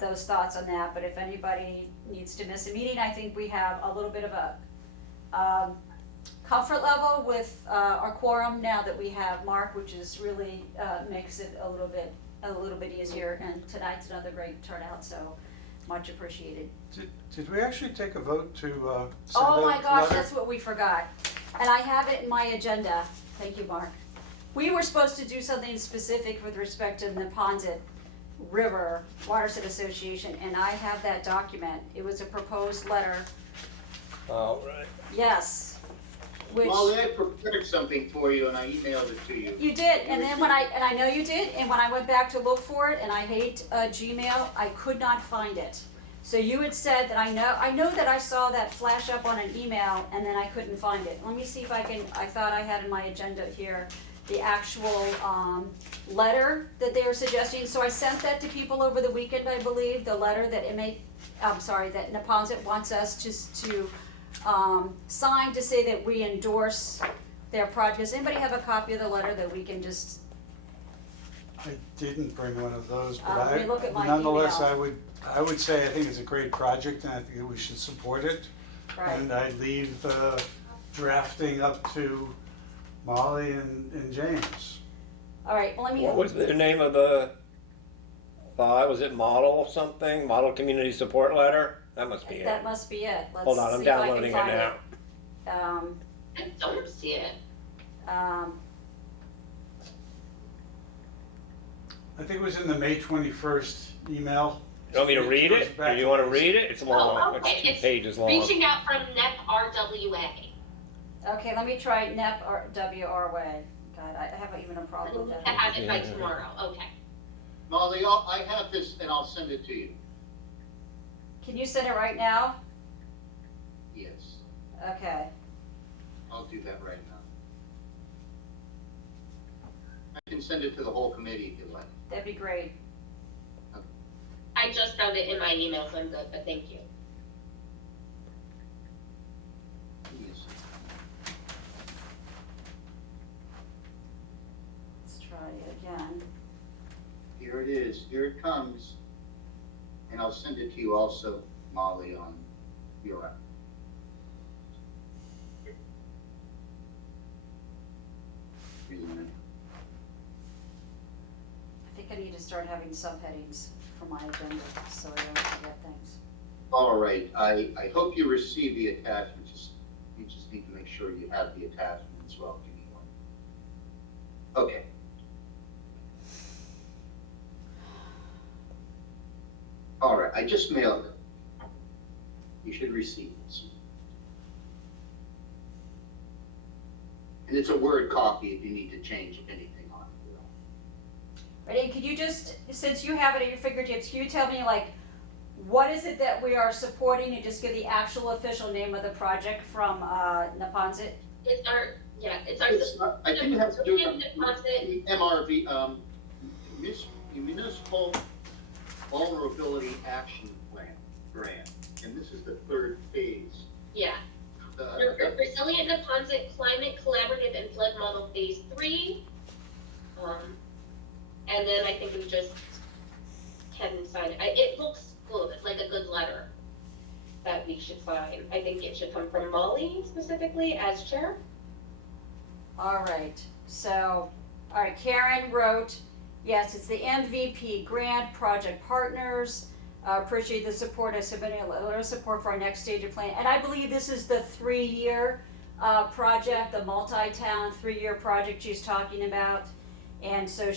those thoughts on that. But if anybody needs to miss a meeting, I think we have a little bit of a comfort level with our quorum now that we have Mark, which is really makes it a little bit easier. And tonight's another great turnout, so much appreciated. Did we actually take a vote to send Oh a my gosh, letter? that's what we forgot. And I have it in my agenda. Thank you, Mark. We were supposed to do something specific with respect to the Neponset River Watershed Association, and I have that document. It was a proposed letter. All right. Yes. Which Molly, I prepared something for you and I emailed it to you. you did, and then I know you did, and when I went back to look for it, and I hate Gmail, I could not find it. So you had said that I know that I saw that flash up on an email, and then I couldn't find it. Let me see if I thought I had in my agenda here the actual letter that they were suggesting. So I sent that to people over the weekend, I believe, the letter that that Neponset wants us to sign to say that we endorse their project. Does anybody have a copy of the letter that we can just? I didn't bring one of those, but Let me look at my nonetheless, email. I would say I think it's a great project and I think we should support it. Right. And I leave drafting up to Molly and James. All right, well, let me. What was the name of the file? Was it Model something? Model Community Support Letter? That must be That it. must be it. Let's Hold on, I'm see if I can downloading it find now. I don't see it. I think it was in the May 21st email. You want me to read goes it? Or back you want to to- read it? It's long. Oh, okay. It's 2 It's pages long. Reaching out from NEP RWA. Okay, let me try NEP or WRWA. God, I have even a problem with I that. have it by tomorrow. Okay. Molly, I have this and I'll send it to you. Can you send it right now? Yes, Okay. I'll do that right now. I can send it to the whole committee if you like. That'd be great. I just found it in my email, so I'm good, but thank you. Give me a second. Let's try it again. Here it is, here it comes. And I'll send it to you also, Molly, on your app. Wait a minute. I think I need to start having subheadings for my agenda so I don't forget things. All right, I hope you received the attachment, you just need to make sure you have the attachment as well, give me one. Okay. All right, I just mailed it. You should receive it soon. And it's a Word copy if you need to change anything on it. Ready? Could you just, since you have it at your fingertips, can you tell me, like, what is it that we are supporting, and just give the actual official name of the project from Neponset? It's our Yeah, it's our. It's not- I think it has to do with Deposit. the MRV, Municipal Vulnerability Action Plan grant, and this is the third phase. Yeah. Resilient Deposit Climate Collaborative and Flood Model Phase 3. And then I think we just can sign it. It looks good, like a good letter that we should sign. I think it should come from Molly specifically as chair. All right, so, all right, Karen wrote, yes, it's the MVP grant, project partners, appreciate the support, I submitted a letter of support for our next stage of plan, and I believe this is the 3-year project, the multi-town 3-year project she's talking about, and so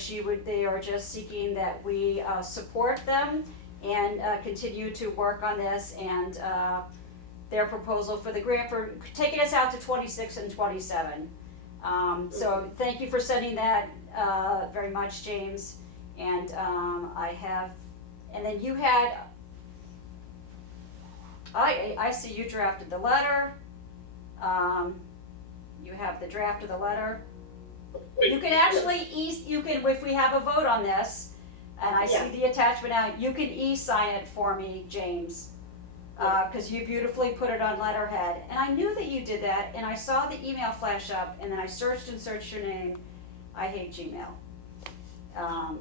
they are just seeking that we support them and continue to work on this, and their proposal for the grant for taking us out to 26 and 27. So thank you for sending that very much, James. And and then you had, I see you drafted the letter. You have the draft of the letter. You can actually if we have a vote on this, and I see the attachment out, you can e-sign it for me, James. Because you beautifully put it on letterhead. And I knew that you did that, and I saw the email flash up, and then I searched your name. I hate Gmail.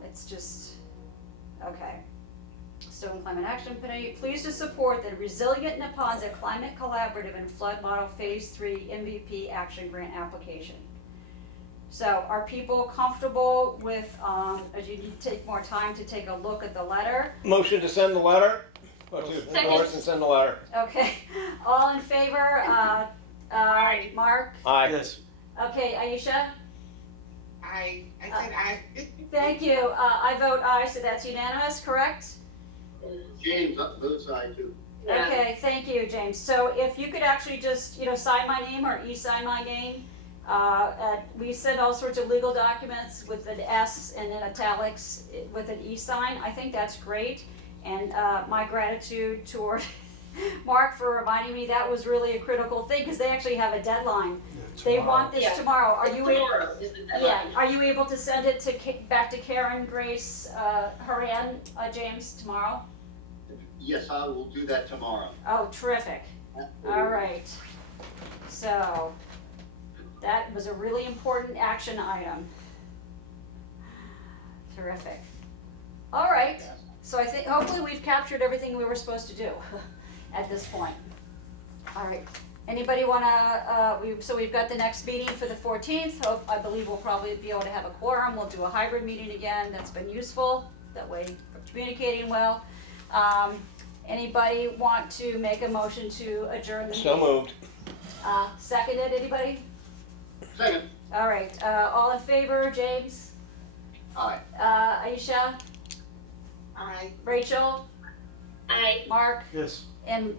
It's just, okay. Stoughton Climate Action Committee, pleased to support the Resilient Neponset Climate Collaborative and Flood Model Phase 3 MVP Action Grant application. So are people comfortable with, as you need to take more time to take a look at the letter? Motion to send the letter? Or to Second. endorse and send the letter? Okay, all in favor? Mark? Aye. Yes. Okay, Aisha? I said I. Thank you. I vote aye, so that's unanimous, correct? James, votes aye too. Yeah. Okay, thank you, James. So if you could actually just, sign my name or e-sign my name. We send all sorts of legal documents with an S and in italics with an e-sign. I think that's great. And my gratitude toward Mark for reminding me that was really a critical thing because they actually have a deadline. They want this Yeah. tomorrow. Are It's you able? tomorrow is the deadline. Yeah. Are you able to send it to back to Karen, Grace, Haran, James tomorrow? Yes, I will do that tomorrow. Oh, terrific. All right. So that was a really important action item. Terrific. All right. So I think hopefully we've captured everything we were supposed to do at this point. All right. Anybody wanna, so we've got the next meeting for the 14th. I believe we'll probably be able to have a quorum. We'll do a hybrid meeting again. That's been useful. That way we're communicating well. Anybody want to make a motion to adjourn the meeting? So moved. Seconded, anybody? Second, All right, all in favor, James? aye. Aisha? I. Rachel? Mark? Yes. And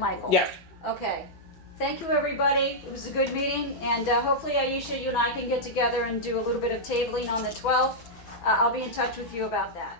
Michael? Yes. Okay. Thank you, everybody. It was a good meeting, and hopefully, Aisha, you and I can get together and do a little bit of tabling on the 12th. I'll be in touch with you about that.